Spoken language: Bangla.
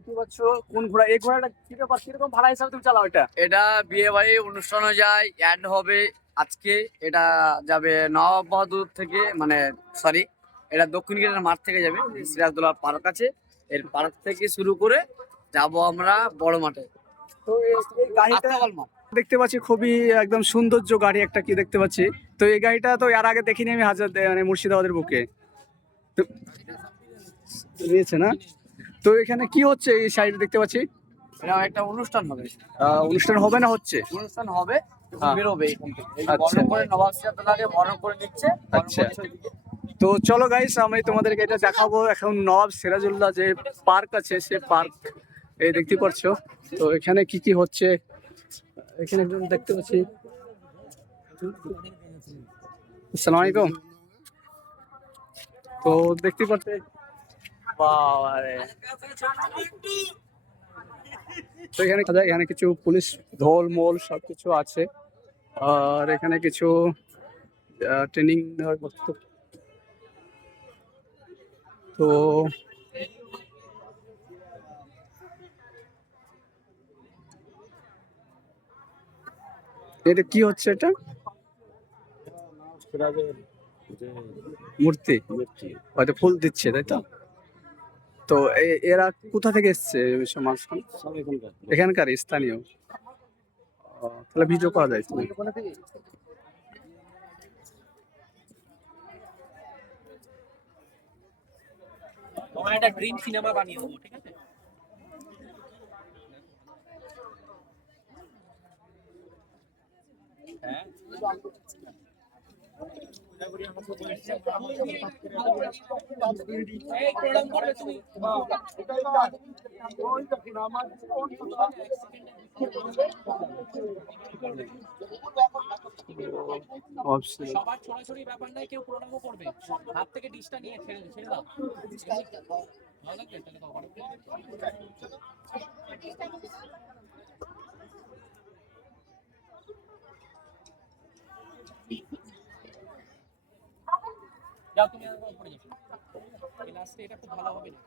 দেখতে পাচ্ছ কোন ঘোড়া, এই ঘোড়াটা কিরকম ভাড়া হিসাবে তুমি চালাও এটা? এটা বিয়ে বাড়ি অনুষ্ঠানও যায়, অ্যাড হবে আজকে। এটা যাবে নবাব বাহাদুর থেকে, মানে সরি, এটা দক্ষিণ গেটের মাঠ থেকে যাবে, সিরাজদৌল্লা পার্ক আছে, এর পার্ক থেকে শুরু করে যাব আমরা বড় মাঠে। তো এই গাড়িটা আত্মাবল মাঠ। দেখতে পাচ্ছি খুবই একদম সৌন্দর্য গাড়ি একটা কি দেখতে পাচ্ছি। তো এই গাড়িটা তো এর আগে দেখিনি আমি মানে মুর্শিদাবাদের বুকে। তো নিয়েছে না? তো এখানে কি হচ্ছে এই সাইডে দেখতে পাচ্ছি? এটা একটা অনুষ্ঠান হবে। অনুষ্ঠান হবে না হচ্ছে? অনুষ্ঠান হবে, হ্যাঁ। বেরোবে এখান থেকে। এই যে আচ্ছা। বর্ণ করে নবাব সিরাজদৌল্লাকে বর্ণ করে নিচ্ছে। আচ্ছা। তো চলো গাইস, আমি তোমাদেরকে এটা দেখাবো। এখন নবাব সিরাজউল্লাহ যে পার্ক আছে, সে পার্ক এই দেখতে পাচ্ছ। তো এখানে কি কি হচ্ছে এখানে একজন দেখতে পাচ্ছি। আসসালামু আলাইকুম। তো দেখতে পাচ্ছি, বাবারে। তো এখানে কিছু পুলিশ ঢোল মোল সবকিছু আছে, আর এখানে কিছু ট্রেনিং দেওয়ার বস্তু। তো এটা কি হচ্ছে? এটা মূর্তি, হয়তো ফুল দিচ্ছে, তাই তো? তো এরা কোথা থেকে এসছে সমাজ? এখানকার স্থানীয়? তাহলে ভিডিও করা যায়? তোমার একটা ড্রিম সিনেমা বানিয়ে দেবো, ঠিক আছে? হ্যাঁ, এই প্রণাম করবে তুমি। সবার ছড়াছড়ি ব্যাপার নাই, কেউ প্রণামও করবে, হাত থেকে ডিশটা নিয়ে ছেড়ে ছেড়ে দাও। ভালো লাগবে তাহলে দাও, করো। যাও তুমি আর পড়ে যাও, এই লাস্টে এটা খুব ভালো হবে না।